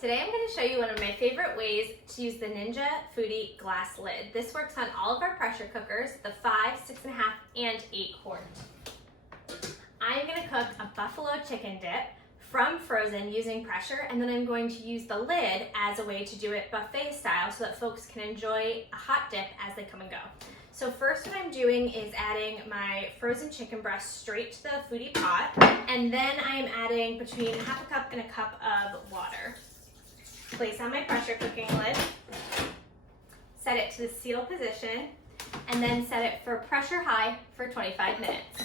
Today I'm going to show you one of my favorite ways to use the Ninja Foodi Glass Lid. This works on all of our pressure cookers, the 5, 6.5, and 8 quart. I'm going to cook a buffalo chicken dip from frozen using pressure, and then I'm going to use the lid as a way to do it buffet style so that folks can enjoy a hot dip as they come and go. So first what I'm doing is adding my frozen chicken breast straight to the foodie pot, and then I'm adding between half a cup and a cup of water. Place on my pressure cooking lid, set it to the seal position, and then set it for pressure high for 25 minutes.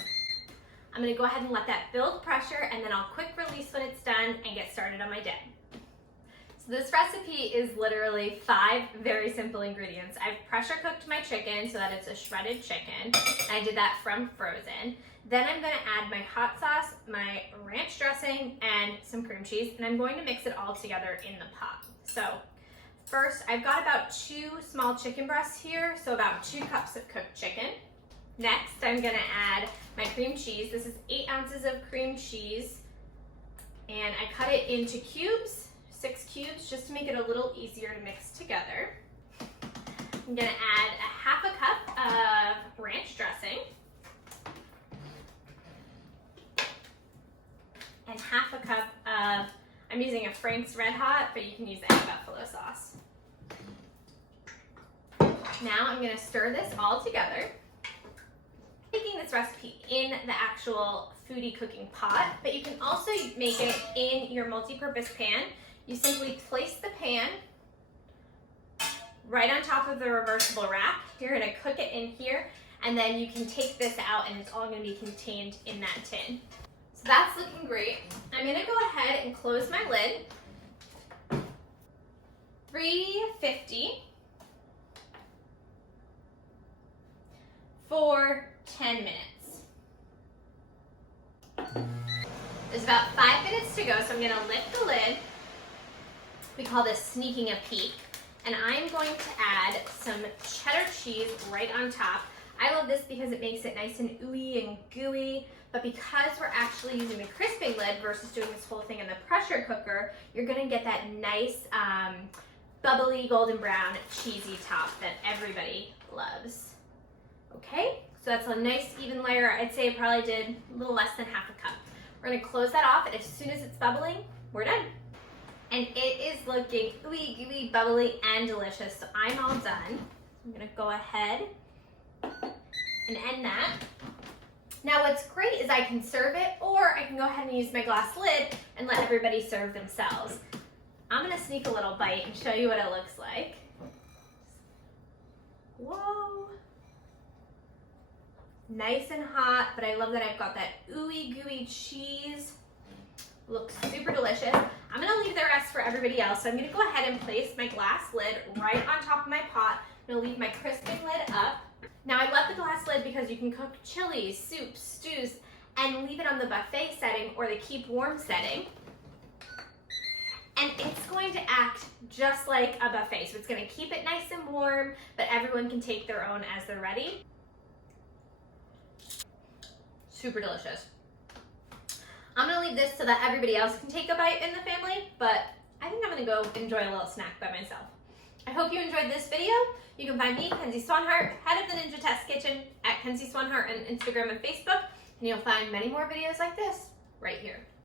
I'm going to go ahead and let that build pressure, and then I'll quick release when it's done and get started on my dip. So this recipe is literally 5 very simple ingredients. I've pressure cooked my chicken so that it's a shredded chicken, and I did that from frozen. Then I'm going to add my hot sauce, my ranch dressing, and some cream cheese, and I'm going to mix it all together in the pot. So first, I've got about 2 small chicken breasts here, so about 2 cups of cooked chicken. Next, I'm going to add my cream cheese. This is 8 ounces of cream cheese, and I cut it into cubes, 6 cubes, just to make it a little easier to mix together. I'm going to add a half a cup of ranch dressing, and half a cup of, I'm using a Frank's Red Hot, but you can use any buffalo sauce. Now I'm going to stir this all together. Making this recipe in the actual foodie cooking pot, but you can also make it in your multi-purpose pan. You simply place the pan right on top of the reversible rack. You're going to cook it in here, and then you can take this out and it's all going to be contained in that tin. So that's looking great. I'm going to go ahead and close my lid. 350 for 10 minutes. There's about 5 minutes to go, so I'm going to lift the lid. We call this sneaking a peek. And I'm going to add some cheddar cheese right on top. I love this because it makes it nice and ooey and gooey, but because we're actually using the crisping lid versus doing this whole thing in the pressure cooker, you're gonna get that nice bubbly golden brown cheesy top that everybody loves. Okay, so that's a nice even layer. I'd say I probably did a little less than half a cup. We're gonna close that off, and as soon as it's bubbling, we're done. And it is looking ooey gooey, bubbly, and delicious, so I'm all done. I'm gonna go ahead and end that. Now what's great is I can serve it, or I can go ahead and use my glass lid and let everybody serve themselves. I'm gonna sneak a little bite and show you what it looks like. Whoa. Nice and hot, but I love that I've got that ooey gooey cheese. Looks super delicious. I'm gonna leave the rest for everybody else, so I'm gonna go ahead and place my glass lid right on top of my pot. I'm gonna leave my crisping lid up. Now I love the glass lid because you can cook chilies, soups, stews, and leave it on the buffet setting or the keep warm setting. And it's going to act just like a buffet. So it's gonna keep it nice and warm, but everyone can take their own as they're ready. Super delicious. I'm gonna leave this so that everybody else can take a bite in the family, but I think I'm gonna go enjoy a little snack by myself. I hope you enjoyed this video. You can find me, Kenzie Swanhart, head of the Ninja Test Kitchen, at Kenzie Swanhart on Instagram and Facebook, and you'll find many more videos like this right here.